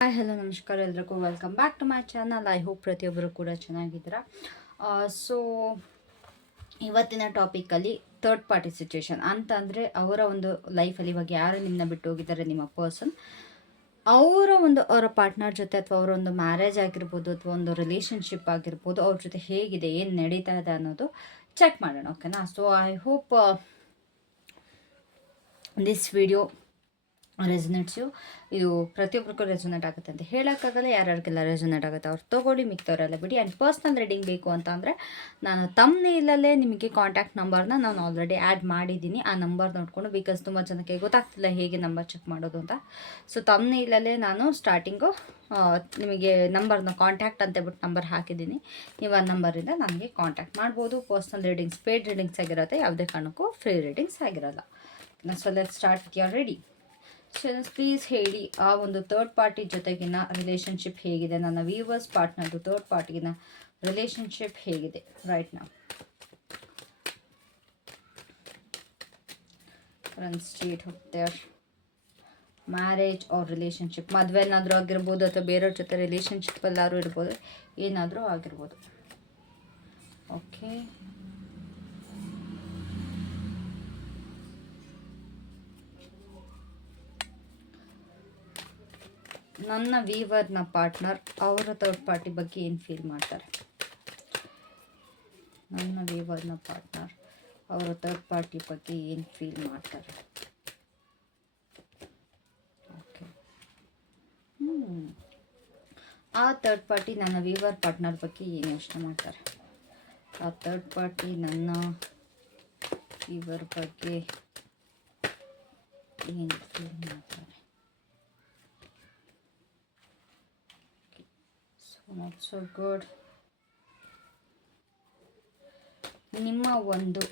Hi hello ನಮಸ್ಕಾರ ಎಲ್ರಿಗೂ welcome back to my channel. I hope ಪ್ರತಿಯೊಬ್ಬರು ಕೂಡ ಚೆನ್ನಾಗಿದ್ದೀರಾ. ಸೊ ಇವತ್ತಿನ ಟಾಪಿಕಲ್ಲಿ ಥರ್ಡ್ ಪಾರ್ಟಿ ಸಿಚುವೇಶನ್ ಅಂತಂದರೆ ಅವರ ಒಂದು ಲೈಫಲ್ಲಿ ಇವಾಗ ಯಾರು ನಿಮ್ಮನ್ನ ಬಿಟ್ಟು ಹೋಗಿದ್ದಾರೆ, ನಿಮ್ಮ ಪರ್ಸನ್, ಅವರ ಪಾರ್ಟ್ನರ್ ಜೊತೆ ಅಥವಾ ಅವರ ಒಂದು ಮ್ಯಾರೇಜ್ ಆಗಿರ್ಬೋದು ಅಥವಾ ಒಂದು ರಿಲೇಷನ್ಶಿಪ್ ಆಗಿರ್ಬೋದು, ಅವ್ರ ಜೊತೆ ಹೇಗಿದೆ, ಏನು ನಡೀತಾ ಇದೆ ಅನ್ನೋದು ಚೆಕ್ ಮಾಡೋಣ. ಓಕೆನಾ? So I hope this video resonates you. ಇದು ಪ್ರತಿಯೊಬ್ಬರಿಗೂ ರೆಸನೇಟ್ ಆಗುತ್ತೆ ಅಂತ ಹೇಳೋಕ್ಕಾಗಲ್ಲ. ಯಾರ್ಯಾರಿಗೆಲ್ಲ ರೆಸನೇಟ್ ಆಗುತ್ತೆ ಅವ್ರು ತೊಗೊಳ್ಳಿ, ಮಿಕ್ತವರೆಲ್ಲ ಬಿಡಿ. ಆ್ಯಂಡ್ ಪರ್ಸ್ನಲ್ ರೀಡಿಂಗ್ ಬೇಕು ಅಂತ ಅಂದರೆ ನಾನು ತಮ್ಮನೇಲಲ್ಲೇ ನಿಮಗೆ ಕಾಂಟ್ಯಾಕ್ಟ್ ನಂಬರ್ನ ನಾನು ಆಲ್ರೆಡಿ ಆ್ಯಡ್ ಮಾಡಿದ್ದೀನಿ. ಆ ನಂಬರ್ ನೋಡಿಕೊಂಡು, ಬಿಕಾಸ್ ತುಂಬ ಜನಕ್ಕೆ ಗೊತ್ತಾಗ್ತಿಲ್ಲ ಹೇಗೆ ನಂಬರ್ ಚೆಕ್ ಮಾಡೋದು ಅಂತ. ಸೊ ತಮ್ಮನೇಲಲ್ಲೇ ನಾನು ಸ್ಟಾರ್ಟಿಂಗು ನಿಮಗೆ ನಂಬರ್ನ ಕಾಂಟ್ಯಾಕ್ಟ್ ಅಂತ ಹೇಳ್ಬಿಟ್ಟು ನಂಬರ್ ಹಾಕಿದ್ದೀನಿ. ನೀವು ಆ ನಂಬರಿಂದ ನನಗೆ ಕಾಂಟ್ಯಾಕ್ಟ್ ಮಾಡ್ಬೋದು. ಪರ್ಸ್ನಲ್ ರೀಡಿಂಗ್ಸ್ ಪೇಯ್ಡ್ ರೀಡಿಂಗ್ಸ್ ಆಗಿರುತ್ತೆ, ಯಾವುದೇ ಕಾರಣಕ್ಕೂ ಫ್ರೀ ರೀಡಿಂಗ್ಸ್ ಆಗಿರಲ್ಲ. So let start with your ready. Please ಹೇಳಿ, ಆ ಒಂದು ಥರ್ಡ್ ಪಾರ್ಟಿ ಜೊತೆಗಿನ ರಿಲೇಷನ್ಶಿಪ್ ಹೇಗಿದೆ, ನನ್ನ ವ್ಯೂವರ್ಸ್ ಪಾರ್ಟ್ನರ್ದು ಥರ್ಡ್ ಪಾರ್ಟಿಗಿನ ರಿಲೇಷನ್ಶಿಪ್ ಹೇಗಿದೆ ರೈಟ್ ನಾವು. Current state of their marriage R relationship, ಮದುವೆ ಏನಾದರೂ ಆಗಿರ್ಬೋದು ಅಥವಾ ಬೇರೆಯವ್ರ ಜೊತೆ ರಿಲೇಷನ್ಶಿಪ್ ಎಲ್ಲರೂ ಇರ್ಬೋದು, ಏನಾದರೂ ಆಗಿರ್ಬೋದು. ಓಕೆ, ನನ್ನ ವೀವರ್ನ ಪಾರ್ಟ್ನರ್ ಅವರ ಥರ್ಡ್ ಪಾರ್ಟಿ ಬಗ್ಗೆ ಏನು ಫೀಲ್ ಮಾಡ್ತಾರೆ? ನನ್ನ ವೀವರ್ನ ಪಾರ್ಟ್ನರ್ ಅವರ ಥರ್ಡ್ ಪಾರ್ಟಿ ಬಗ್ಗೆ ಏನು ಫೀಲ್ ಮಾಡ್ತಾರೆ? ಓಕೆ, ಆ ಥರ್ಡ್ ಪಾರ್ಟಿ ನನ್ನ ವೀವರ್ ಪಾರ್ಟ್ನರ್ ಬಗ್ಗೆ ಏನು ಯೋಚನೆ ಮಾಡ್ತಾರೆ? ಆ ಥರ್ಡ್ ಪಾರ್ಟಿ ನನ್ನ ವೀವರ್ ಬಗ್ಗೆ ಏನು ಫೀಲ್ ಮಾಡ್ತಾರೆ? Not so good. ನಿಮ್ಮ ಒಂದು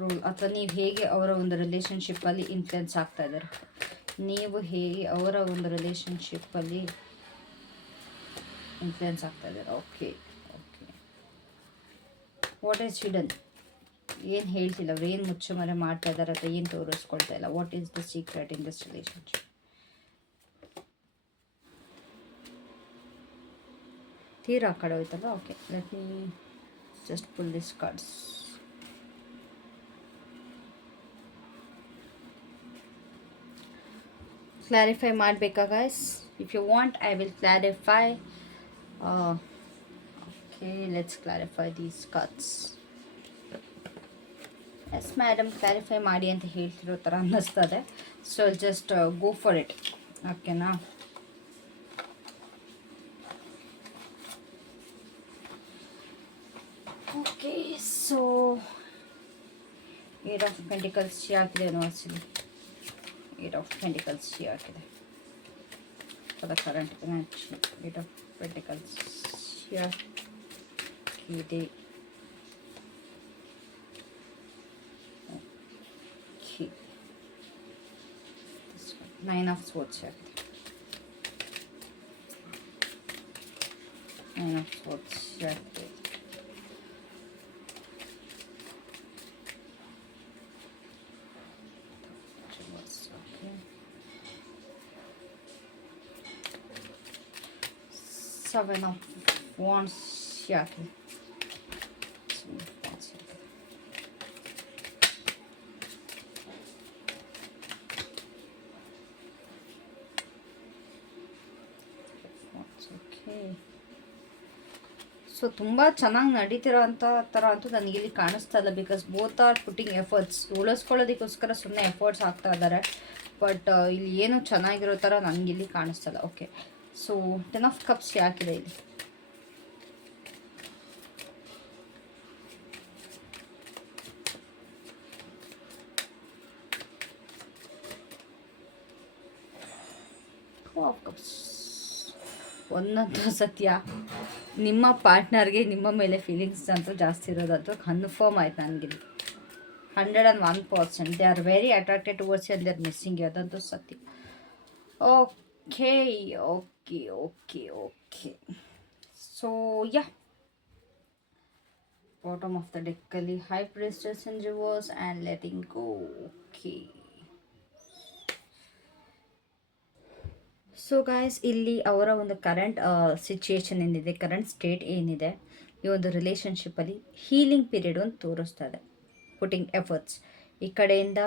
ರೋಲ್ ಅಥವಾ ನೀವು ಹೇಗೆ ಅವರ ಒಂದು ರಿಲೇಷನ್ಶಿಪ್ಪಲ್ಲಿ ಇನ್ಫ್ಲುಯೆನ್ಸ್ ಆಗ್ತಾ ಇದ್ದಾರೆ, ನೀವು ಹೇಗೆ ಅವರ ಒಂದು ರಿಲೇಷನ್ಶಿಪ್ಪಲ್ಲಿ ಇನ್ಫ್ಲುಯೆನ್ಸ್ ಆಗ್ತಾ ಇದ್ದಾರೆ. Okay okay, what is hidden? ಏನು ಹೇಳ್ತಿಲ್ಲ ಅವ್ರು, ಏನು ಮುಚ್ಚಮರೆ ಮಾಡ್ತಾ ಇದ್ದಾರೆ ಅಥವಾ ಏನು ತೋರಿಸ್ಕೊಳ್ತಾ ಇಲ್ಲ? What is the secret in this relationship? ತೀರಾ ಆ ಕಡೆ ಹೋಯ್ತಲ್ಲ. Okay, let me just pull this cards. Clarify ಮಾಡಬೇಕಾ guys? If you want I will clarify. Okay, let's clarify these cards. Yes madam, clarify ಮಾಡಿ ಅಂತ ಹೇಳ್ತಿರೋ ಥರ ಅನ್ನಿಸ್ತದೆ. So just go for it. ಓಕೆನಾ? ಓಕೆ, ಸೊ 8 ಆಫ್ ಪೆಂಟಿಕಲ್ಸ್ ಆಗಿದೆ ಯೂನಿವರ್ಸಲ್ಲಿ. 8 of pentacles ಆಗಿದೆ for the current connection. 8 of pentacles ಇದೆ. ಓಕೆ, 9 ಆಫ್ ಸ್ವೋರ್ಡ್ಸ್ ಆಗಿದೆ. 9 ಆಫ್ ಸ್ವೋರ್ಡ್ಸ್ ಆಗಿದೆ. Seven of Wands ಯಾಕೆ? ಸೊ ತುಂಬ ಚೆನ್ನಾಗಿ ನಡೀತಿರೋ ಅಂಥ ಥರ ಅಂತೂ ನನಗೆ ಇಲ್ಲಿ ಕಾಣಿಸ್ತಾ ಇಲ್ಲ. Because both are putting efforts, ಉಳಿಸ್ಕೊಳ್ಳೋದಕ್ಕೋಸ್ಕರ ಸುಮ್ಮನೆ ಎಫರ್ಟ್ಸ್ ಹಾಕ್ತಾ ಇದ್ದಾರೆ. ಬಟ್ ಇಲ್ಲಿ ಏನು ಚೆನ್ನಾಗಿರೋ ಥರ ನನಗಿಲ್ಲಿ ಕಾಣಿಸ್ತಾ ಇಲ್ಲ. ಓಕೆ, ಸೊ 10 ಆಫ್ ಕಪ್ಸ್ ಯಾಕಿದೆ ಇಲ್ಲಿ? ಆಫ್ ಕಪ್ಸ್ ಒಂದಂತೂ ಸತ್ಯ, ನಿಮ್ಮ ಪಾರ್ಟ್ನರ್ಗೆ ನಿಮ್ಮ ಮೇಲೆ ಫೀಲಿಂಗ್ಸ್ ಅಂತೂ ಜಾಸ್ತಿ ಇರೋದಂತೂ ಕನ್ಫರ್ಮ್ ಆಯ್ತು ನನಗಿಲ್ಲಿ. 101%. They are very attracted towards you and they are missing you, ಅದಂತೂ ಸತ್ಯ. Okay okay okay okay, so yeah, bottom of the ಡೆಕ್ಕಲ್ಲಿ high priestess in reverse and letting go. Okay, so guys, ಇಲ್ಲಿ ಅವರ ಒಂದು current situation ಏನಿದೆ, current state ಏನಿದೆ, ಈ ಒಂದು ರಿಲೇಷನ್ಶಿಪ್ಪಲ್ಲಿ ಹೀಲಿಂಗ್ ಪೀರಿಯಡ್ ಒಂದು ತೋರಿಸ್ತಾ ಇದೆ. ಪುಟಿಂಗ್ ಎಫರ್ಟ್ಸ್ ಈ ಕಡೆಯಿಂದ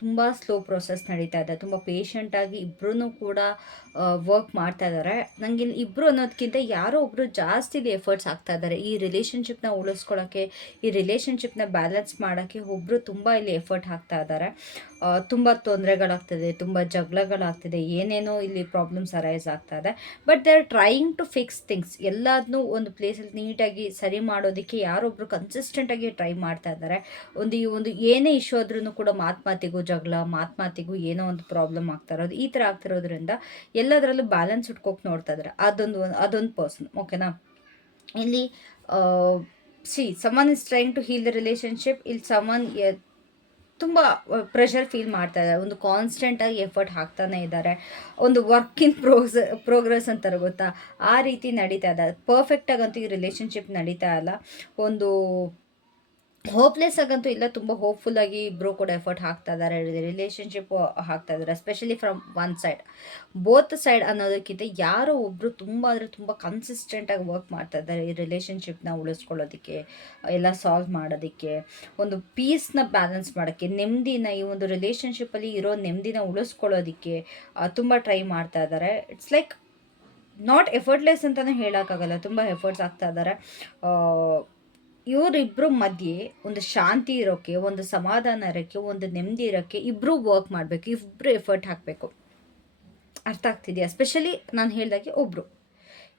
ತುಂಬ ಸ್ಲೋ ಪ್ರೊಸೆಸ್ ನಡೀತಾ ಇದೆ. ತುಂಬ ಪೇಷಂಟಾಗಿ ಇಬ್ಬರೂ ಕೂಡ ವರ್ಕ್ ಮಾಡ್ತಾ ಇದ್ದಾರೆ. ನನಗೆ ಇಬ್ಬರು ಅನ್ನೋದಕ್ಕಿಂತ ಯಾರೋ ಒಬ್ಬರು ಜಾಸ್ತಿ ಎಫರ್ಟ್ಸ್ ಆಗ್ತಾ ಇದ್ದಾರೆ ಈ ರಿಲೇಷನ್ಶಿಪ್ನ ಉಳಿಸ್ಕೊಳ್ಳೋಕ್ಕೆ, ಈ ರಿಲೇಷನ್ಶಿಪ್ನ ಬ್ಯಾಲೆನ್ಸ್ ಮಾಡೋಕ್ಕೆ ಒಬ್ಬರು ತುಂಬ ಇಲ್ಲಿ ಎಫರ್ಟ್ ಹಾಕ್ತಾ ಇದ್ದಾರೆ. ತುಂಬ ತೊಂದರೆಗಳಾಗ್ತದೆ, ತುಂಬ ಜಗಳಗಳಾಗ್ತಿದೆ, ಏನೇನೋ ಇಲ್ಲಿ ಪ್ರಾಬ್ಲಮ್ಸ್ ಅರೈಸ್ ಆಗ್ತಾ ಇದೆ. But they are trying to fix things. ಎಲ್ಲದನ್ನೂ ಒಂದು ಪ್ಲೇಸಲ್ಲಿ ನೀಟಾಗಿ ಸರಿ ಮಾಡೋದಕ್ಕೆ ಯಾರೊಬ್ಬರು ಕನ್ಸಿಸ್ಟೆಂಟಾಗಿ ಟ್ರೈ ಮಾಡ್ತಾ ಇದ್ದಾರೆ. ಈ ಒಂದು ಏನೇ ಇಶ್ಯೂ ಆದ್ರೂ ಕೂಡ ಮಾತಿಗೂ ಜಗಳ, ಮಾತಿಗೂ ಏನೋ ಒಂದು ಪ್ರಾಬ್ಲಮ್ ಆಗ್ತಾ ಇರೋದು, ಈ ಥರ ಆಗ್ತಿರೋದ್ರಿಂದ ಎಲ್ಲದರಲ್ಲೂ ಬ್ಯಾಲೆನ್ಸ್ ಇಟ್ಕೋಕೆ ನೋಡ್ತಾ ಇದ್ದಾರೆ. ಅದೊಂದು ಪರ್ಸನ್. ಓಕೆನಾ. ಇಲ್ಲಿ someone is trying to heal the relationship. ಇಲ್ಲಿ ಸಮನ್ ತುಂಬ ಪ್ರೆಷರ್ ಫೀಲ್ ಮಾಡ್ತಾ ಇದ್ದಾರೆ. ಒಂದು ಕಾನ್ಸ್ಟೆಂಟಾಗಿ ಎಫರ್ಟ್ ಹಾಕ್ತಾನೆ ಇದ್ದಾರೆ. ಒಂದು ವರ್ಕ್ ಇನ್ ಪ್ರೋಗ್ರೆಸ್ ಅಂತಾರೆ ಗೊತ್ತಾ, ಆ ರೀತಿ ನಡೀತಾ ಇದೆ. ಪರ್ಫೆಕ್ಟಾಗಂತೂ ಈ ರಿಲೇಷನ್ಶಿಪ್ ನಡೀತಾ ಇಲ್ಲ. ಒಂದು ಹೋಪ್ಲೆಸ್ ಆಗಂತೂ ಇಲ್ಲ, ತುಂಬ ಹೋಪ್ಫುಲ್ಲಾಗಿ ಇಬ್ಬರು ಕೂಡ ಎಫರ್ಟ್ ಹಾಕ್ತಾ ಇದ್ದಾರೆ, ರಿಲೇಷನ್ಶಿಪ್ ಹಾಕ್ತಾ ಇದ್ದಾರೆ. Especially from one side, both side ಅನ್ನೋದಕ್ಕಿಂತ ಯಾರೋ ಒಬ್ಬರು ತುಂಬ ಅಂದರೆ ತುಂಬ ಕನ್ಸಿಸ್ಟೆಂಟಾಗಿ ವರ್ಕ್ ಮಾಡ್ತಾ ಇದ್ದಾರೆ ಈ ರಿಲೇಷನ್ಶಿಪ್ನ ಉಳಿಸ್ಕೊಳ್ಳೋದಕ್ಕೆ, ಎಲ್ಲ ಸಾಲ್ವ್ ಮಾಡೋದಕ್ಕೆ, ಒಂದು ಪೀಸ್ನ ಬ್ಯಾಲೆನ್ಸ್ ಮಾಡೋಕ್ಕೆ, ನೆಮ್ಮದಿನ, ಈ ಒಂದು ರಿಲೇಷನ್ಶಿಪ್ಪಲ್ಲಿ ಇರೋ ನೆಮ್ಮದಿನ ಉಳಿಸ್ಕೊಳ್ಳೋದಕ್ಕೆ ತುಂಬ ಟ್ರೈ ಮಾಡ್ತಾ ಇದ್ದಾರೆ. ಇಟ್ಸ್ ಲೈಕ್ ನಾಟ್ ಎಫರ್ಟ್ಲೆಸ್ ಅಂತಲೇ ಹೇಳೋಕ್ಕಾಗಲ್ಲ, ತುಂಬ ಎಫರ್ಟ್ಸ್ ಆಗ್ತಾ ಇದ್ದಾರೆ. ಇವರಿಬ್ಬರ ಮಧ್ಯೆ ಒಂದು ಶಾಂತಿ ಇರೋಕ್ಕೆ, ಒಂದು ಸಮಾಧಾನ ಇರೋಕ್ಕೆ, ಒಂದು ನೆಮ್ಮದಿ ಇರೋಕ್ಕೆ ಇಬ್ಬರು ವರ್ಕ್ ಮಾಡಬೇಕು, ಇಬ್ಬರು ಎಫರ್ಟ್ ಹಾಕಬೇಕು. ಅರ್ಥ ಆಗ್ತಿದೆಯಾ? ಎಸ್ಪೆಷಲಿ ನಾನು ಹೇಳಿದಾಗೆ ಒಬ್ಬರು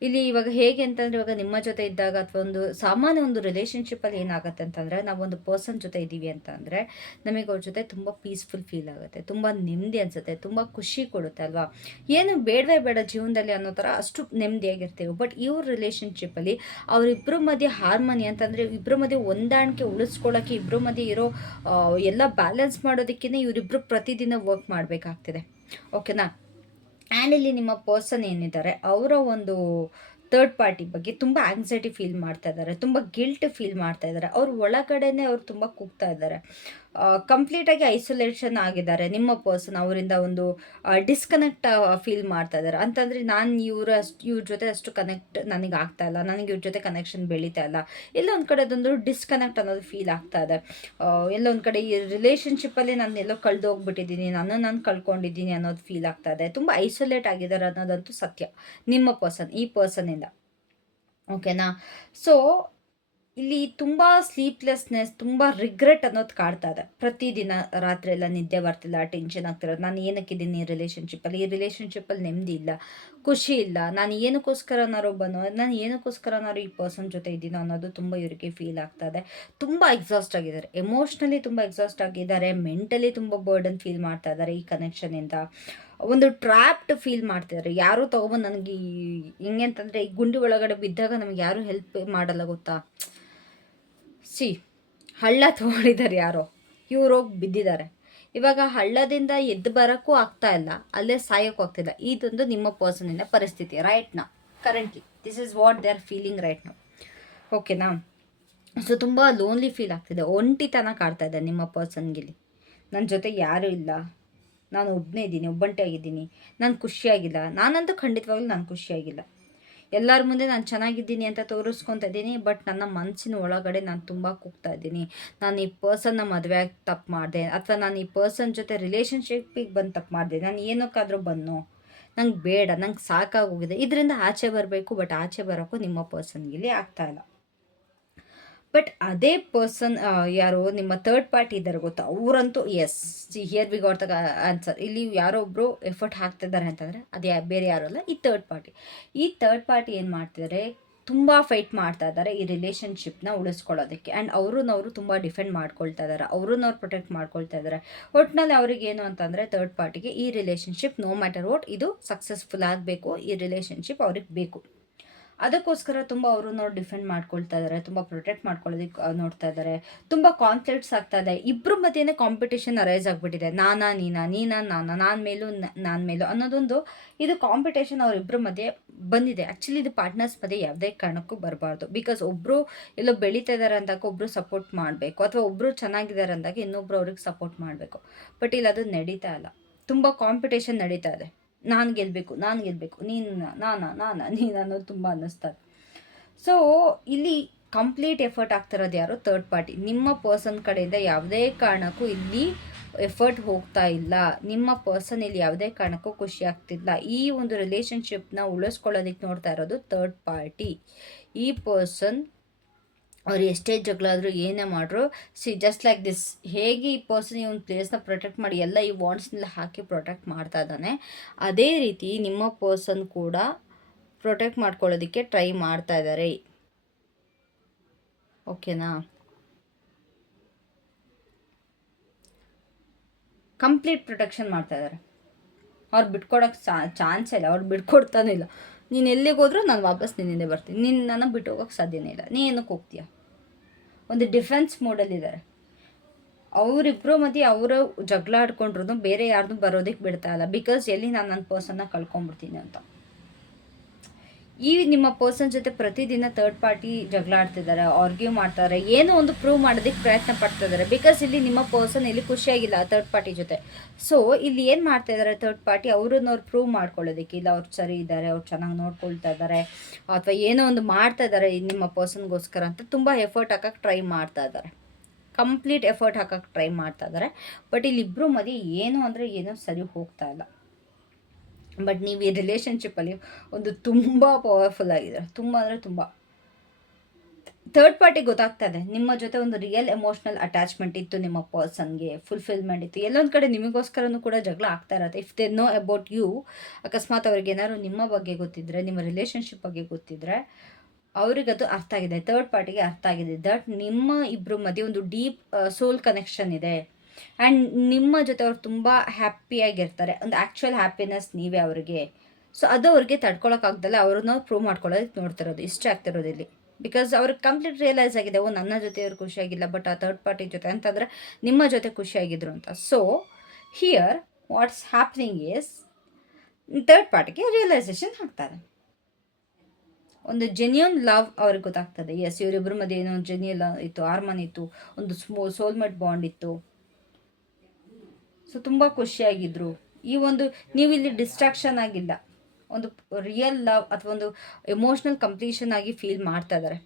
ಇಲ್ಲಿ ಇವಾಗ ಹೇಗೆ ಅಂತಂದರೆ, ಇವಾಗ ನಿಮ್ಮ ಜೊತೆ ಇದ್ದಾಗ ಅಥವಾ ಒಂದು ಸಾಮಾನ್ಯ ಒಂದು ರಿಲೇಷನ್ಶಿಪ್ಪಲ್ಲಿ ಏನಾಗುತ್ತೆ ಅಂತಂದರೆ, ನಾವೊಂದು ಪರ್ಸನ್ ಜೊತೆ ಇದ್ದೀವಿ ಅಂತ ಅಂದರೆ ನಮಗೆ ಅವ್ರ ಜೊತೆ ತುಂಬ ಪೀಸ್ಫುಲ್ ಫೀಲ್ ಆಗುತ್ತೆ, ತುಂಬ ನೆಮ್ಮದಿ ಅನಿಸುತ್ತೆ, ತುಂಬ ಖುಷಿ ಕೊಡುತ್ತೆ ಅಲ್ವಾ. ಏನು ಬೇಡವೇ ಬೇಡ ಜೀವನದಲ್ಲಿ ಅನ್ನೋ ಥರ ಅಷ್ಟು ನೆಮ್ಮದಿಯಾಗಿರ್ತೀವಿ. ಬಟ್ ಇವ್ರ ರಿಲೇಷನ್ಶಿಪ್ಪಲ್ಲಿ ಅವರಿಬ್ಬರ ಮಧ್ಯೆ ಹಾರ್ಮೋನಿ ಅಂತಂದರೆ, ಇಬ್ಬರ ಮಧ್ಯೆ ಹೊಂದಾಣಿಕೆ ಉಳಿಸ್ಕೊಳ್ಳೋಕ್ಕೆ, ಇಬ್ಬರ ಮಧ್ಯೆ ಇರೋ ಎಲ್ಲ ಬ್ಯಾಲೆನ್ಸ್ ಮಾಡೋದಕ್ಕೇ ಇವರಿಬ್ಬರು ಪ್ರತಿದಿನ ವರ್ಕ್ ಮಾಡಬೇಕಾಗ್ತಿದೆ. ಓಕೆನಾ. ಆ್ಯಂಡ್ ಇಲ್ಲಿ ನಿಮ್ಮ ಪರ್ಸನ್ ಏನಿದ್ದಾರೆ ಅವರ ಒಂದು ಥರ್ಡ್ ಪಾರ್ಟಿ ಬಗ್ಗೆ ತುಂಬ ಆಂಗ್ಸೈಟಿ ಫೀಲ್ ಮಾಡ್ತಾ ಇದ್ದಾರೆ, ತುಂಬ ಗಿಲ್ಟ್ ಫೀಲ್ ಮಾಡ್ತಾ ಇದ್ದಾರೆ. ಅವ್ರ ಒಳಗಡೆನೇ ಅವ್ರು ತುಂಬ ಕೂಗ್ತಾ ಇದ್ದಾರೆ. ಕಂಪ್ಲೀಟಾಗಿ ಐಸೋಲೇಷನ್ ಆಗಿದ್ದಾರೆ ನಿಮ್ಮ ಪರ್ಸನ್. ಅವರಿಂದ ಒಂದು ಡಿಸ್ಕನೆಕ್ಟ್ ಫೀಲ್ ಮಾಡ್ತಾ ಇದ್ದಾರೆ. ಅಂತಂದರೆ ನಾನು ಇವ್ರ ಜೊತೆ ಅಷ್ಟು ಕನೆಕ್ಟ್ ನನಗೆ ಆಗ್ತಾ ಇಲ್ಲ, ನನಗೆ ಇವ್ರ ಜೊತೆ ಕನೆಕ್ಷನ್ ಬೆಳೀತಾ ಇಲ್ಲ. ಎಲ್ಲ ಒಂದು ಕಡೆ ಅದೊಂದು ಡಿಸ್ಕನೆಕ್ಟ್ ಅನ್ನೋದು ಫೀಲ್ ಆಗ್ತಾ ಇದೆ. ಎಲ್ಲ ಒಂದು ಕಡೆ ಈ ರಿಲೇಷನ್ಶಿಪ್ಪಲ್ಲಿ ನಾನು ಎಲ್ಲೋ ಕಳೆದೋಗ್ಬಿಟ್ಟಿದ್ದೀನಿ, ನಾನು ಕಳ್ಕೊಂಡಿದ್ದೀನಿ ಅನ್ನೋದು ಫೀಲ್ ಆಗ್ತಾ ಇದೆ. ತುಂಬ ಐಸೋಲೇಟ್ ಆಗಿದ್ದಾರೆ ಅನ್ನೋದಂತೂ ಸತ್ಯ ನಿಮ್ಮ ಪರ್ಸನ್, ಈ ಪರ್ಸನಿಂದ. ಓಕೆನಾ. ಸೊ ಇಲ್ಲಿ ತುಂಬ ಸ್ಲೀಪ್ಲೆಸ್ನೆಸ್, ತುಂಬ ರಿಗ್ರೆಟ್ ಅನ್ನೋದು ಕಾಡ್ತಾ ಇದೆ. ಪ್ರತಿದಿನ ರಾತ್ರಿ ಎಲ್ಲ ನಿದ್ದೆ ಬರ್ತಿಲ್ಲ, ಟೆನ್ಷನ್ ಆಗ್ತಿರೋದು. ನಾನು ಏನಕ್ಕಿದ್ದೀನಿ ಈ ರಿಲೇಷನ್ಶಿಪ್ಪಲ್ಲಿ ನೆಮ್ಮದಿ ಇಲ್ಲ, ಖುಷಿ ಇಲ್ಲ, ನಾನು ಏನಕ್ಕೋಸ್ಕರನಾರು ಈ ಪರ್ಸನ್ ಜೊತೆ ಇದ್ದೀನೋ ಅನ್ನೋದು ತುಂಬ ಇವರಿಗೆ ಫೀಲ್ ಆಗ್ತಾ ಇದೆ. ತುಂಬ ಎಕ್ಸಾಸ್ಟ್ ಆಗಿದ್ದಾರೆ, ಎಮೋಷ್ನಲಿ ತುಂಬ ಎಕ್ಸಾಸ್ಟ್ ಆಗಿದ್ದಾರೆ, ಮೆಂಟಲಿ ತುಂಬ ಬರ್ಡನ್ ಫೀಲ್ ಮಾಡ್ತಾ ಇದ್ದಾರೆ ಈ ಕನೆಕ್ಷನಿಂದ. ಒಂದು ಟ್ರ್ಯಾಪ್ಡ್ ಫೀಲ್ ಮಾಡ್ತಿದ್ದಾರೆ. ಯಾರೂ ತೊಗೊಬಂದು ನನಗೆ ಹೆಂಗೆ ಅಂತಂದರೆ, ಈ ಗುಂಡಿ ಒಳಗಡೆ ಬಿದ್ದಾಗ ನಮಗೆ ಯಾರೂ ಹೆಲ್ಪ್ ಮಾಡಲ್ಲ ಗೊತ್ತಾ. ಹಳ್ಳ ತಗೊಂಡಿದ್ದಾರೆ ಯಾರೋ, ಇವ್ರು ಹೋಗಿ ಬಿದ್ದಿದ್ದಾರೆ. ಇವಾಗ ಹಳ್ಳದಿಂದ ಎದ್ದು ಬರೋಕ್ಕೂ ಆಗ್ತಾ ಇಲ್ಲ, ಅಲ್ಲೇ ಸಾಯೋಕ್ಕೂ ಆಗ್ತಿಲ್ಲ. ಇದೊಂದು ನಿಮ್ಮ ಪರ್ಸನಿನ ಪರಿಸ್ಥಿತಿ ರೈಟ್ ನಾ, currently this is what they are feeling right ನಾ. ಓಕೆನಾ. ಸೊ ತುಂಬ ಲೋನ್ಲಿ ಫೀಲ್ ಆಗ್ತಿದೆ, ಒಂಟಿತನ ಕಾಡ್ತಾ ಇದೆ ನಿಮ್ಮ ಪರ್ಸನ್ಗಿಲ್ಲಿ. ನನ್ನ ಜೊತೆ ಯಾರೂ ಇಲ್ಲ, ನಾನು ಒಬ್ಬನೇ ಇದ್ದೀನಿ, ಒಬ್ಬಂಟೆ ಆಗಿದ್ದೀನಿ, ನಾನು ಖುಷಿಯಾಗಿಲ್ಲ. ನಾನಂತೂ ಖಂಡಿತವಾಗ್ಲೂ ನಾನು ಖುಷಿಯಾಗಿಲ್ಲ. ಎಲ್ಲರ ಮುಂದೆ ನಾನು ಚೆನ್ನಾಗಿದ್ದೀನಿ ಅಂತ ತೋರಿಸ್ಕೊತಾ ಇದ್ದೀನಿ, ಬಟ್ ನನ್ನ ಮನಸ್ಸಿನ ಒಳಗಡೆ ನಾನು ತುಂಬ ಕೂಗ್ತಾ ಇದ್ದೀನಿ. ನಾನು ಈ ಪರ್ಸನ್ನ ಮದುವೆ ಆಗಿ ತಪ್ಪು ಮಾಡಿದೆ, ಅಥವಾ ನಾನು ಈ ಪರ್ಸನ್ ಜೊತೆ ರಿಲೇಷನ್ಶಿಪ್ಪಿಗೆ ಬಂದು ತಪ್ಪು ಮಾಡಿದೆ, ನಾನು ಏನಕ್ಕಾದರೂ ಬಂದು ನಂಗೆ ಬೇಡ, ನಂಗೆ ಸಾಕಾಗೋಗಿದೆ, ಇದರಿಂದ ಆಚೆ ಬರಬೇಕು. ಬಟ್ ಆಚೆ ಬರೋಕ್ಕೂ ನಿಮ್ಮ ಪರ್ಸನ್ಗಿಲ್ಲಿ ಆಗ್ತಾಯಿಲ್ಲ. ಬಟ್ ಅದೇ ಪರ್ಸನ್ ಯಾರೋ ನಿಮ್ಮ ಥರ್ಡ್ ಪಾರ್ಟಿ ಇದ್ದಾರೆ ಗೊತ್ತಾ, ಅವರಂತೂ yes, here we got the answer. ಇಲ್ಲಿ ಯಾರೋ ಒಬ್ಬರು ಎಫರ್ಟ್ ಹಾಕ್ತಿದ್ದಾರೆ ಅಂತಂದರೆ ಅದು ಬೇರೆ ಯಾರೂ ಅಲ್ಲ, ಈ ಥರ್ಡ್ ಪಾರ್ಟಿ ಏನು ಮಾಡ್ತಿದ್ದಾರೆ, ತುಂಬ ಫೈಟ್ ಮಾಡ್ತಾ ಇದ್ದಾರೆ ಈ ರಿಲೇಷನ್ಶಿಪ್ನ ಉಳಿಸ್ಕೊಳ್ಳೋದಕ್ಕೆ. ಆ್ಯಂಡ್ ಅವ್ರು ತುಂಬ ಡಿಫೆಂಡ್ ಮಾಡ್ಕೊಳ್ತಾ ಇದ್ದಾರೆ, ಅವ್ರು ಪ್ರೊಟೆಕ್ಟ್ ಮಾಡ್ಕೊಳ್ತಾ ಇದ್ದಾರೆ. ಒಟ್ಟಿನಲ್ಲಿ ಅವ್ರಿಗೇನು ಅಂತಂದರೆ, ಥರ್ಡ್ ಪಾರ್ಟಿಗೆ ಈ ರಿಲೇಷನ್ಶಿಪ್ ನೋ ಮ್ಯಾಟರ್ ವಾಟ್ ಇದು ಸಕ್ಸಸ್ಫುಲ್ ಆಗಬೇಕು, ಈ ರಿಲೇಷನ್ಶಿಪ್ ಅವ್ರಿಗೆ ಬೇಕು. ಅದಕ್ಕೋಸ್ಕರ ತುಂಬ ಅವರು ಡಿಫೆಂಡ್ ಮಾಡ್ಕೊಳ್ತಾ ಇದ್ದಾರೆ, ತುಂಬ ಪ್ರೊಟೆಕ್ಟ್ ಮಾಡ್ಕೊಳ್ಳೋದಕ್ಕೆ ನೋಡ್ತಾ ಇದ್ದಾರೆ. ತುಂಬ ಕಾನ್ಫ್ಲಿಕ್ಟ್ಸ್ ಆಗ್ತಾ ಇದೆ. ಇಬ್ಬರ ಮಧ್ಯೆನೇ ಕಾಂಪಿಟೇಷನ್ ಅರೈಸ್ ಆಗಿಬಿಟ್ಟಿದೆ. ನೀನಾ ನಾನು ಮೇಲೂ ಅನ್ನೋದೊಂದು ಇದು ಕಾಂಪಿಟೇಷನ್ ಅವರಿಬ್ಬರ ಮಧ್ಯೆ ಬಂದಿದೆ. ಆ್ಯಕ್ಚುಲಿ ಇದು ಪಾರ್ಟ್ನರ್ಸ್ ಮಧ್ಯೆ ಯಾವುದೇ ಕಾರಣಕ್ಕೂ ಬರಬಾರ್ದು. ಬಿಕಾಸ್ ಒಬ್ಬರು ಎಲ್ಲೋ ಬೆಳೀತಾ ಇದ್ದಾರೆ ಅಂದಾಗ ಒಬ್ಬರು ಸಪೋರ್ಟ್ ಮಾಡಬೇಕು, ಅಥವಾ ಒಬ್ಬರು ಚೆನ್ನಾಗಿದ್ದಾರೆ ಅಂದಾಗ ಇನ್ನೊಬ್ರು ಅವ್ರಿಗೆ ಸಪೋರ್ಟ್ ಮಾಡಬೇಕು. ಬಟ್ ಇಲ್ಲಿ ಅದು ನಡೀತಾ ಇಲ್ಲ, ತುಂಬ ಕಾಂಪಿಟೇಷನ್ ನಡೀತಾ ಇದೆ. ನಾನು ಗೆಲ್ಲಬೇಕು ನೀನು ಅನ್ನೋದು ತುಂಬ ಅನ್ನಿಸ್ತಾರೆ. ಸೊ ಇಲ್ಲಿ ಕಂಪ್ಲೀಟ್ ಎಫರ್ಟ್ ಆಗ್ತಿರೋದು ಯಾರು? Third party. ನಿಮ್ಮ ಪರ್ಸನ್ ಕಡೆಯಿಂದ ಯಾವುದೇ ಕಾರಣಕ್ಕೂ ಇಲ್ಲಿ ಎಫರ್ಟ್ ಹೋಗ್ತಾ ಇಲ್ಲ. ನಿಮ್ಮ ಪರ್ಸನ್ ಇಲ್ಲಿ ಯಾವುದೇ ಕಾರಣಕ್ಕೂ ಖುಷಿ ಆಗ್ತಿಲ್ಲ. ಈ ಒಂದು ರಿಲೇಷನ್ಶಿಪ್ನ ಉಳಿಸ್ಕೊಳ್ಳೋದಕ್ಕೆ ನೋಡ್ತಾ ಇರೋದು ಥರ್ಡ್ ಪಾರ್ಟಿ. ಈ ಪರ್ಸನ್ ಅವ್ರು ಎಷ್ಟೇ ಜಗಳ ಆದರೂ ಏನೇ ಮಾಡ್ರು, ಜಸ್ಟ್ ಲೈಕ್ ದಿಸ್, ಹೇಗೆ ಈ ಪರ್ಸನ್ ಈ ಒಂದು ಪ್ಲೇಸ್ನ ಪ್ರೊಟೆಕ್ಟ್ ಮಾಡಿ ಎಲ್ಲ ಈ ವಾಂಡ್ಸ್ನೆಲ್ಲ ಹಾಕಿ ಪ್ರೊಟೆಕ್ಟ್ ಮಾಡ್ತಾ ಇದ್ದಾನೆ, ಅದೇ ರೀತಿ ನಿಮ್ಮ ಪರ್ಸನ್ ಕೂಡ ಪ್ರೊಟೆಕ್ಟ್ ಮಾಡ್ಕೊಳ್ಳೋದಕ್ಕೆ ಟ್ರೈ ಮಾಡ್ತಾ ಇದ್ದಾರೆ. ಓಕೆನಾ? ಕಂಪ್ಲೀಟ್ ಪ್ರೊಟೆಕ್ಷನ್ ಮಾಡ್ತಾ ಇದ್ದಾರೆ. ಅವ್ರು ಬಿಟ್ಕೊಡೋಕ್ಕೆ ಚಾನ್ಸೇ ಇಲ್ಲ, ಅವ್ರು ಬಿಟ್ಕೊಡ್ತಾನೆ ಇಲ್ಲ. ನೀನು ಎಲ್ಲಿಗೆ ಹೋದ್ರೂ ನಾನು ವಾಪಸ್ ನಿನ್ನಿಂದ ಬರ್ತೀನಿ, ನೀನು ನನಗೆ ಬಿಟ್ಟು ಹೋಗೋಕ್ಕೆ ಸಾಧ್ಯನೇ ಇಲ್ಲ, ನೀ ಏನಕ್ಕೆ ಹೋಗ್ತೀಯ? ಒಂದು ಡಿಫೆನ್ಸ್ ಮೋಡಲ್ಲಿದ್ದಾರೆ. ಅವರಿಬ್ಬರು ಮಧ್ಯೆ ಅವರು ಜಗಳ ಆಡ್ಕೊಂಡ್ರು ಬೇರೆ ಯಾರ್ದು ಬರೋದಕ್ಕೆ ಬಿಡ್ತಾ ಇಲ್ಲ. ಬಿಕಾಸ್ ಎಲ್ಲಿ ನಾನು ನನ್ನ ಪರ್ಸನ್ನ ಕಳ್ಕೊಂಡ್ಬಿಡ್ತೀನಿ ಅಂತ. ಈ ನಿಮ್ಮ ಪರ್ಸನ್ ಜೊತೆ ಪ್ರತಿದಿನ ಥರ್ಡ್ ಪಾರ್ಟಿ ಜಗಳ ಆಡ್ತಿದ್ದಾರೆ, ಆರ್ಗ್ಯೂ ಮಾಡ್ತಾರೆ, ಏನೋ ಒಂದು ಪ್ರೂವ್ ಮಾಡೋದಕ್ಕೆ ಪ್ರಯತ್ನ ಪಡ್ತಾ ಇದ್ದಾರೆ. ಬಿಕಾಸ್ ಇಲ್ಲಿ ನಿಮ್ಮ ಪರ್ಸನ್ ಇಲ್ಲಿ ಖುಷಿಯಾಗಿಲ್ಲ ಥರ್ಡ್ ಪಾರ್ಟಿ ಜೊತೆ. ಸೊ ಇಲ್ಲಿ ಏನು ಮಾಡ್ತಾ ಇದ್ದಾರೆ ಥರ್ಡ್ ಪಾರ್ಟಿ? ಅವ್ರನ್ನ ಪ್ರೂವ್ ಮಾಡ್ಕೊಳ್ಳೋದಕ್ಕೆ, ಇಲ್ಲ ಅವ್ರು ಸರಿ ಇದ್ದಾರೆ, ಅವ್ರು ಚೆನ್ನಾಗಿ ನೋಡ್ಕೊಳ್ತಾ ಇದ್ದಾರೆ, ಅಥವಾ ಏನೋ ಒಂದು ಮಾಡ್ತಾ ಇದ್ದಾರೆ ನಿಮ್ಮ ಪರ್ಸನ್ಗೋಸ್ಕರ ಅಂತ ತುಂಬ ಎಫರ್ಟ್ ಹಾಕಕ್ಕೆ ಟ್ರೈ ಮಾಡ್ತಾ ಇದ್ದಾರೆ. ಕಂಪ್ಲೀಟ್ ಎಫರ್ಟ್ ಹಾಕಕ್ಕೆ ಟ್ರೈ ಮಾಡ್ತಾ ಇದ್ದಾರೆ. ಬಟ್ ಇಲ್ಲಿಬ್ಬರು ಮಧ್ಯೆ ಏನು ಅಂದರೆ ಏನೋ ಸರಿ ಹೋಗ್ತಾ ಇಲ್ಲ. ಬಟ್ ನೀವು ಈ ರಿಲೇಷನ್ಶಿಪ್ಪಲ್ಲಿ ಒಂದು ತುಂಬ ಪವರ್ಫುಲ್ ಆಗಿದ್ದಾರೆ, ತುಂಬ ಅಂದರೆ ತುಂಬ. ಥರ್ಡ್ ಪಾರ್ಟಿ ಗೊತ್ತಾಗ್ತಾ ಇದೆ ನಿಮ್ಮ ಜೊತೆ ಒಂದು ರಿಯಲ್ ಎಮೋಷ್ನಲ್ ಅಟ್ಯಾಚ್ಮೆಂಟ್ ಇತ್ತು, ನಿಮ್ಮ ಪರ್ಸನ್ಗೆ ಫುಲ್ಫಿಲ್ಮೆಂಟ್ ಇತ್ತು. ಎಲ್ಲೊಂದು ಕಡೆ ನಿಮಗೋಸ್ಕರನೂ ಕೂಡ ಜಗಳ ಆಗ್ತಾ ಇರತ್ತೆ. If they know about you, ಅಕಸ್ಮಾತ್ ಅವ್ರಿಗೆ ಏನಾದ್ರು ನಿಮ್ಮ ಬಗ್ಗೆ ಗೊತ್ತಿದ್ರೆ, ನಿಮ್ಮ ರಿಲೇಷನ್ಶಿಪ್ ಬಗ್ಗೆ ಗೊತ್ತಿದ್ರೆ, ಅವ್ರಿಗದು ಅರ್ಥ ಆಗಿದೆ, ಥರ್ಡ್ ಪಾರ್ಟಿಗೆ ಅರ್ಥ ಆಗಿದೆ ದಟ್ ನಿಮ್ಮ ಇಬ್ಬರು ಮಧ್ಯೆ ಒಂದು ಡೀಪ್ ಸೋಲ್ ಕನೆಕ್ಷನ್ ಇದೆ. ಆ್ಯಂಡ್ ನಿಮ್ಮ ಜೊತೆ ಅವ್ರು ತುಂಬ ಹ್ಯಾಪಿಯಾಗಿರ್ತಾರೆ. ಒಂದು ಆ್ಯಕ್ಚುಯಲ್ ಹ್ಯಾಪಿನೆಸ್ ನೀವೇ ಅವ್ರಿಗೆ. ಸೊ ಅದು ಅವ್ರಿಗೆ ತಡ್ಕೊಳಕ್ಕಾಗ್ದಲ್ಲ ಅವ್ರನ್ನ ಪ್ರೂವ್ ಮಾಡ್ಕೊಳ್ಳೋದಕ್ಕೆ ನೋಡ್ತಿರೋದು, ಇಷ್ಟ ಆಗ್ತಿರೋದು ಇಲ್ಲಿ. ಬಿಕಾಸ್ ಅವ್ರಿಗೆ ಕಂಪ್ಲೀಟ್ ರಿಯಲೈಸ್ ಆಗಿದೆ, ಓ ನನ್ನ ಜೊತೆ ಅವ್ರು ಖುಷಿಯಾಗಿಲ್ಲ, ಬಟ್ ಆ ಥರ್ಡ್ ಪಾರ್ಟಿ ಜೊತೆ ಅಂತಂದರೆ ನಿಮ್ಮ ಜೊತೆ ಖುಷಿಯಾಗಿದ್ರು ಅಂತ. So here what's happening is third ಪಾರ್ಟಿಗೆ ರಿಯಲೈಸೇಷನ್ ಆಗ್ತಾರೆ. ಒಂದು ಜೆನ್ಯೂನ್ ಲವ್ ಅವ್ರಿಗೆ ಗೊತ್ತಾಗ್ತದೆ. ಎಸ್, ಇವರಿಬ್ಬರ ಮಧ್ಯೆ ಏನೋ ಒಂದು ಜೆನ್ಯೂನ್ ಇತ್ತು, ಹಾರ್ಮೋನ್ ಇತ್ತು, ಒಂದು ಸೋಲ್ಮೇಟ್ ಬಾಂಡ್ ಇತ್ತು. ಸೊ ತುಂಬ ಖುಷಿಯಾಗಿದ್ದರು. ಈ ಒಂದು ನೀವು ಇಲ್ಲಿ ಡಿಸ್ಟ್ರಾಕ್ಷನ್ ಆಗಿಲ್ಲ, ಒಂದು ರಿಯಲ್ ಲವ್ ಅಥವಾ ಒಂದು ಎಮೋಷ್ನಲ್ ಕಂಪ್ಲೀಷನ್ ಆಗಿ ಫೀಲ್ ಮಾಡ್ತಾ ಇದ್ದಾರೆ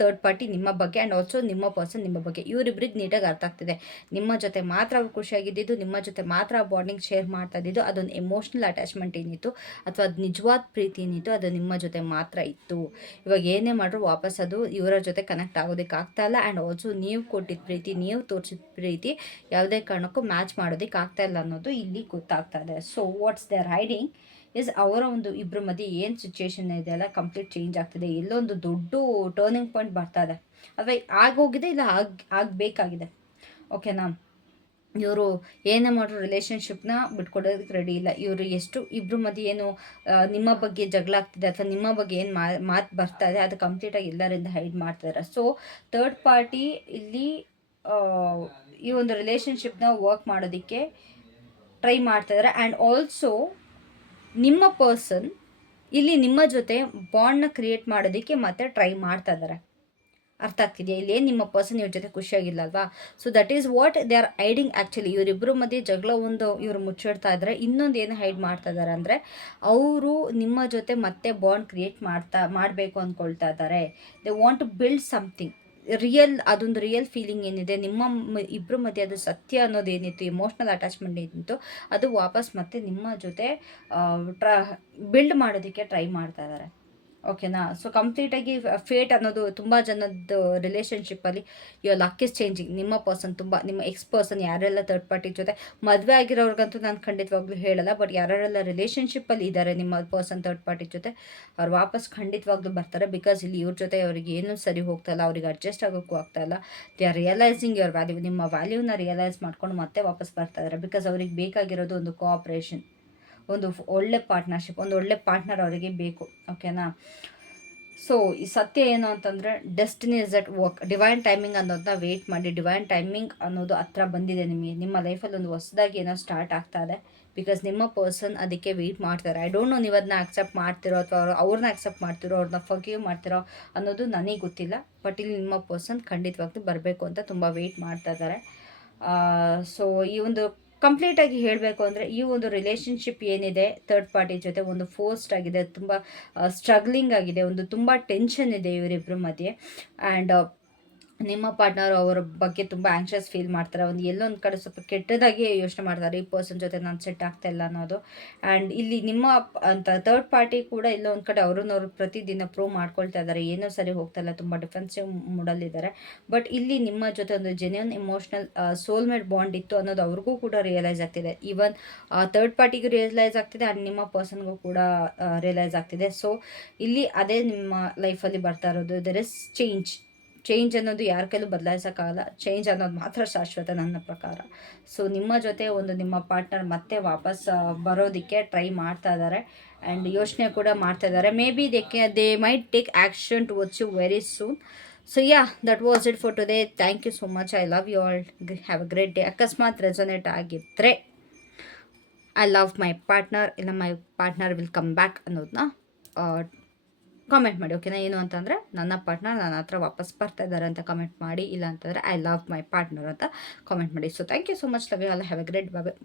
ಥರ್ಡ್ ಪಾರ್ಟಿ ನಿಮ್ಮ ಬಗ್ಗೆ. ಆ್ಯಂಡ್ ಆಲ್ಸೋ ನಿಮ್ಮ ಪರ್ಸನ್ ನಿಮ್ಮ ಬಗ್ಗೆ. ಇವರಿಬ್ಬರಿಗೆ ನೀಟಾಗಿ ಅರ್ಥ ಆಗ್ತಿದೆ, ನಿಮ್ಮ ಜೊತೆ ಮಾತ್ರ ಅವ್ರು ಖುಷಿಯಾಗಿದ್ದು, ನಿಮ್ಮ ಜೊತೆ ಮಾತ್ರ ಬಾಂಡಿಂಗ್ ಶೇರ್ ಮಾಡ್ತಾ ಇದ್ದಿದ್ದು. ಅದೊಂದು ಎಮೋಷ್ನಲ್ ಅಟ್ಯಾಚ್ಮೆಂಟ್ ಏನಿತ್ತು ಅಥವಾ ಅದು ನಿಜವಾದ ಪ್ರೀತಿ ಏನಿತ್ತು, ಅದು ನಿಮ್ಮ ಜೊತೆ ಮಾತ್ರ ಇತ್ತು. ಇವಾಗ ಏನೇ ಮಾಡ್ರು ವಾಪಸ್ ಅದು ಇವರ ಜೊತೆ ಕನೆಕ್ಟ್ ಆಗೋದಕ್ಕೆ ಆಗ್ತಾ ಇಲ್ಲ. ಆ್ಯಂಡ್ ಆಲ್ಸೋ ನೀವು ಕೊಟ್ಟಿದ್ದ ಪ್ರೀತಿ, ನೀವು ತೋರಿಸಿದ ಪ್ರೀತಿ ಯಾವುದೇ ಕಾರಣಕ್ಕೂ ಮ್ಯಾಚ್ ಮಾಡೋದಕ್ಕೆ ಆಗ್ತಾ ಇಲ್ಲ ಅನ್ನೋದು ಇಲ್ಲಿ ಗೊತ್ತಾಗ್ತಾ ಇದೆ. So what's they're hiding is ಅವರ ಒಂದು ಇಬ್ಬರ ಮಧ್ಯೆ ಏನು ಸಿಚುವೇಶನ್ ಇದೆ ಅಲ್ಲ, ಕಂಪ್ಲೀಟ್ ಚೇಂಜ್ ಆಗ್ತಿದೆ. ಎಲ್ಲೊಂದು ದೊಡ್ಡ ಟರ್ನಿಂಗ್ ಪಾಯಿಂಟ್ ಬರ್ತಾ ಇದೆ, ಅಥವಾ ಆಗೋಗಿದೆ, ಇಲ್ಲ ಆಗಬೇಕಾಗಿದೆ. ಓಕೆನಾ? ಇವರು ಏನೇ ಮಾಡ್ರು ರಿಲೇಷನ್ಶಿಪ್ನ ಬಿಟ್ಕೊಡೋದಕ್ಕೆ ರೆಡಿ ಇಲ್ಲ. ಇವರು ಎಷ್ಟು ಇಬ್ಬರ ಮಧ್ಯೆ ಏನು ನಿಮ್ಮ ಬಗ್ಗೆ ಜಗಳ ಆಗ್ತಿದೆ ಅಥವಾ ನಿಮ್ಮ ಬಗ್ಗೆ ಏನು ಮಾತು ಬರ್ತಾ ಇದೆ, ಅದು ಕಂಪ್ಲೀಟಾಗಿ ಎಲ್ಲರಿಂದ ಹೈಡ್ ಮಾಡ್ತಿದ್ದಾರೆ. ಸೊ ಥರ್ಡ್ ಪಾರ್ಟಿ ಇಲ್ಲಿ ಈ ಒಂದು ರಿಲೇಷನ್ಶಿಪ್ನ ವರ್ಕ್ ಮಾಡೋದಕ್ಕೆ ಟ್ರೈ ಮಾಡ್ತಾಯಿದ್ದಾರೆ. ಆ್ಯಂಡ್ ಆಲ್ಸೋ ನಿಮ್ಮ ಪರ್ಸನ್ ಇಲ್ಲಿ ನಿಮ್ಮ ಜೊತೆ ಬಾಂಡ್ನ ಕ್ರಿಯೇಟ್ ಮಾಡೋದಕ್ಕೆ ಮತ್ತೆ ಟ್ರೈ ಮಾಡ್ತಾ ಇದ್ದಾರೆ. ಅರ್ಥ ಆಗ್ತಿದೆಯಾ? ಇಲ್ಲಿ ಏನು ನಿಮ್ಮ ಪರ್ಸನ್ ಇವ್ರ ಜೊತೆ ಖುಷಿಯಾಗಿಲ್ಲ ಅಲ್ವಾ? So that is what they are hiding actually. ಇವರಿಬ್ಬರು ಮಧ್ಯೆ ಜಗಳ ಒಂದು ಇವರು ಮುಚ್ಚಿಡ್ತಾ ಇದ್ದಾರೆ. ಇನ್ನೊಂದು ಏನು ಹೈಡ್ ಮಾಡ್ತಾ ಇದ್ದಾರೆ ಅಂದರೆ, ಅವರು ನಿಮ್ಮ ಜೊತೆ ಮತ್ತೆ ಬಾಂಡ್ ಕ್ರಿಯೇಟ್ ಮಾಡಬೇಕು ಅಂದ್ಕೊಳ್ತಾ ಇದ್ದಾರೆ. They want to build something real. ಅದೊಂದು ರಿಯಲ್ ಫೀಲಿಂಗ್ ಏನಿದೆ ನಿಮ್ಮ ಇಬ್ಬರ ಮಧ್ಯೆ, ಅದು ಸತ್ಯ ಅನ್ನೋದೇನಿತ್ತು, ಇಮೋಷ್ನಲ್ ಅಟ್ಯಾಚ್ಮೆಂಟ್ ಏನಿತ್ತು, ಅದು ವಾಪಸ್ ಮತ್ತೆ ನಿಮ್ಮ ಜೊತೆ ಬಿಲ್ಡ್ ಮಾಡೋದಕ್ಕೆ ಟ್ರೈ ಮಾಡ್ತಾ ಇದ್ದಾರೆ. ಓಕೆನಾ? ಸೊ ಕಂಪ್ಲೀಟಾಗಿ ಫೇಟ್ ಅನ್ನೋದು ತುಂಬ ಜನದ ರಿಲೇಷನ್ಶಿಪ್ಪಲ್ಲಿ ಯುವರ್ ಲಕ್ ಇಸ್ ಚೇಂಜಿಂಗ್. ನಿಮ್ಮ ಪರ್ಸನ್ ತುಂಬ, ನಿಮ್ಮ ಪರ್ಸನ್ ಯಾರೆಲ್ಲ ಥರ್ಡ್ ಪಾರ್ಟಿ ಜೊತೆ ಮದುವೆ ಆಗಿರೋರ್ಗಂತೂ ನಾನು ಖಂಡಿತವಾಗ್ಲೂ ಹೇಳಲ್ಲ, ಬಟ್ ಯಾರೆಲ್ಲ ರಿಲೇಷನ್ಶಿಪ್ಪಲ್ಲಿ ಇದ್ದಾರೆ ನಿಮ್ಮ ಪರ್ಸನ್ ಥರ್ಡ್ ಪಾರ್ಟಿ ಜೊತೆ, ಅವ್ರು ವಾಪಸ್ ಖಂಡಿತವಾಗ್ಲೂ ಬರ್ತಾರೆ. ಬಿಕಾಸ್ ಇಲ್ಲಿ ಇವ್ರ ಜೊತೆ ಅವ್ರಿಗೆ ಏನೂ ಸರಿ ಹೋಗ್ತಾಯಿಲ್ಲ, ಅವ್ರಿಗೆ ಅಡ್ಜಸ್ಟ್ ಆಗೋಕ್ಕೂ ಆಗ್ತಾಯಿಲ್ಲ. They are realising your value. ನಿಮ್ಮ ವ್ಯಾಲ್ಯೂನ ರಿಯಲೈಸ್ ಮಾಡ್ಕೊಂಡು ಮತ್ತೆ ವಾಪಸ್ ಬರ್ತಾ ಇದ್ದಾರೆ. ಬಿಕಾಸ್ ಅವ್ರಿಗೆ ಬೇಕಾಗಿರೋದು ಒಂದು ಕೋಆಪ್ರೇಷನ್, ಒಂದು ಒಳ್ಳೆ ಪಾರ್ಟ್ನರ್ಶಿಪ್, ಒಂದು ಒಳ್ಳೆ ಪಾರ್ಟ್ನರ್ ಅವರಿಗೆ ಬೇಕು. ಓಕೆನಾ? ಸೊ ಈ ಸತ್ಯ ಏನು ಅಂತಂದರೆ, destiny is at work. Divine timing ಅನ್ನೋದನ್ನ ವೆಯ್ಟ್ ಮಾಡಿ. ಡಿವೈನ್ ಟೈಮಿಂಗ್ ಅನ್ನೋದು ಹತ್ರ ಬಂದಿದೆ ನಿಮಗೆ. ನಿಮ್ಮ ಲೈಫಲ್ಲಿ ಒಂದು ಹೊಸದಾಗಿ ಏನೋ ಸ್ಟಾರ್ಟ್ ಆಗ್ತಾ ಇದೆ. ಬಿಕಾಸ್ ನಿಮ್ಮ ಪರ್ಸನ್ ಅದಕ್ಕೆ ವೆಯ್ಟ್ ಮಾಡ್ತಾರೆ. ಐ ಡೋಂಟ್ ನೋ ನೀವು ಅದನ್ನ ಅಕ್ಸೆಪ್ಟ್ ಮಾಡ್ತಿರೋ ಅಥವಾ ಅವ್ರನ್ನ ಅಕ್ಸೆಪ್ಟ್ ಮಾಡ್ತಿರೋ, ಅವ್ರನ್ನ ಫರ್ಗಿವ್ ಮಾಡ್ತಿರೋ ಅನ್ನೋದು ನನಗೆ ಗೊತ್ತಿಲ್ಲ. ಬಟ್ ಇಲ್ಲಿ ನಿಮ್ಮ ಪರ್ಸನ್ ಖಂಡಿತವಾಗ್ಲೂ ಬರಬೇಕು ಅಂತ ತುಂಬ ವೆಯ್ಟ್ ಮಾಡ್ತಾ ಇದ್ದಾರೆ. ಸೊ ಈ ಒಂದು ಕಂಪ್ಲೀಟಾಗಿ ಹೇಳಬೇಕು ಅಂದರೆ ಈ ಒಂದು ರಿಲೇಷನ್ಶಿಪ್ ಏನಿದೆ ಥರ್ಡ್ ಪಾರ್ಟಿ ಜೊತೆ ಒಂದು ಫೋರ್ಸ್ಡ್ ಆಗಿದೆ, ತುಂಬ ಸ್ಟ್ರಗ್ಲಿಂಗ್ ಆಗಿದೆ, ಒಂದು ತುಂಬ ಟೆನ್ಷನ್ ಇದೆ ಇವರಿಬ್ಬರ ಮಧ್ಯೆ. ಆ್ಯಂಡ್ ನಿಮ್ಮ ಪಾರ್ಟ್ನರ್ ಅವರ ಬಗ್ಗೆ ತುಂಬ ಆ್ಯಂಕ್ಷಸ್ ಫೀಲ್ ಮಾಡ್ತಾರೆ, ಒಂದು ಎಲ್ಲೊಂದು ಕಡೆ ಸ್ವಲ್ಪ ಕೆಟ್ಟದಾಗಿ ಯೋಚನೆ ಮಾಡ್ತಾರೆ, ಈ ಪರ್ಸನ್ ಜೊತೆ ನಾನು ಸೆಟ್ ಆಗ್ತಾ ಇಲ್ಲ ಅನ್ನೋದು. ಆ್ಯಂಡ್ ಇಲ್ಲಿ ನಿಮ್ಮ ಅಂತ ಥರ್ಡ್ ಪಾರ್ಟಿ ಕೂಡ ಎಲ್ಲೋ ಒಂದು ಕಡೆ ಅವ್ರನ್ನವ್ರು ಪ್ರತಿದಿನ ಪ್ರೂವ್ ಮಾಡ್ಕೊಳ್ತಾ ಇದ್ದಾರೆ, ಏನೂ ಸರಿ ಹೋಗ್ತಾ ಇಲ್ಲ, ತುಂಬ ಡಿಫೆನ್ಸಿವ್ ಮೂಡಲ್ಲಿದ್ದಾರೆ. ಬಟ್ ಇಲ್ಲಿ ನಿಮ್ಮ ಜೊತೆ ಒಂದು ಜೆನ್ಯೂನ್ ಇಮೋಷ್ನಲ್ ಸೋಲ್ಮೇಟ್ ಬಾಂಡ್ ಇತ್ತು ಅನ್ನೋದು ಅವ್ರಿಗೂ ಕೂಡ ರಿಯಲೈಸ್ ಆಗ್ತಿದೆ. ಈವನ್ ಥರ್ಡ್ ಪಾರ್ಟಿಗೂ ರಿಯಲೈಸ್ ಆಗ್ತಿದೆ ಆ್ಯಂಡ್ ನಿಮ್ಮ ಪರ್ಸನ್ಗೂ ಕೂಡ ರಿಯಲೈಸ್ ಆಗ್ತಿದೆ. ಸೊ ಇಲ್ಲಿ ಅದೇ ನಿಮ್ಮ ಲೈಫಲ್ಲಿ ಬರ್ತಾ ಇರೋದು, ದೆರ್ ಇಸ್ ಚೇಂಜ್ ಅನ್ನೋದು ಯಾರ ಕೈಲೂ ಬದಲಾಯಿಸೋಕ್ಕಾಗಲ್ಲ, ಚೇಂಜ್ ಅನ್ನೋದು ಮಾತ್ರ ಶಾಶ್ವತ ನನ್ನ ಪ್ರಕಾರ. ಸೊ ನಿಮ್ಮ ಜೊತೆ ಒಂದು ನಿಮ್ಮ ಪಾರ್ಟ್ನರ್ ಮತ್ತೆ ವಾಪಸ್ ಬರೋದಕ್ಕೆ ಟ್ರೈ ಮಾಡ್ತಾ ಇದ್ದಾರೆ ಆ್ಯಂಡ್ ಯೋಚನೆ ಕೂಡ ಮಾಡ್ತಾ ಇದ್ದಾರೆ. Maybe they might take action towards you very soon. So yeah, that was it for today. Thank you so much. I love you all. Have a great day. ಅಕಸ್ಮಾತ್ resonate ಆಗಿದ್ದರೆ I love my partner, ಇಲ್ಲ my partner will come back ಅನ್ನೋದನ್ನ comment ಮಾಡಿ, ಓಕೆನಾ? ಏನು ಅಂತಂದರೆ ನನ್ನ partner ನನ್ನ ಹತ್ರ ವಾಪಸ್ ಬರ್ತಾ ಇದ್ದಾರೆ ಅಂತ ಕಮೆಂಟ್ ಮಾಡಿ, ಇಲ್ಲ ಅಂತಂದರೆ ಐ ಲವ್ ಮೈ ಪಾರ್ಟ್ನರ್ ಅಂತ ಕಾಮೆಂಟ್ ಮಾಡಿ. So thank you so much. Love you all. Have a great bye.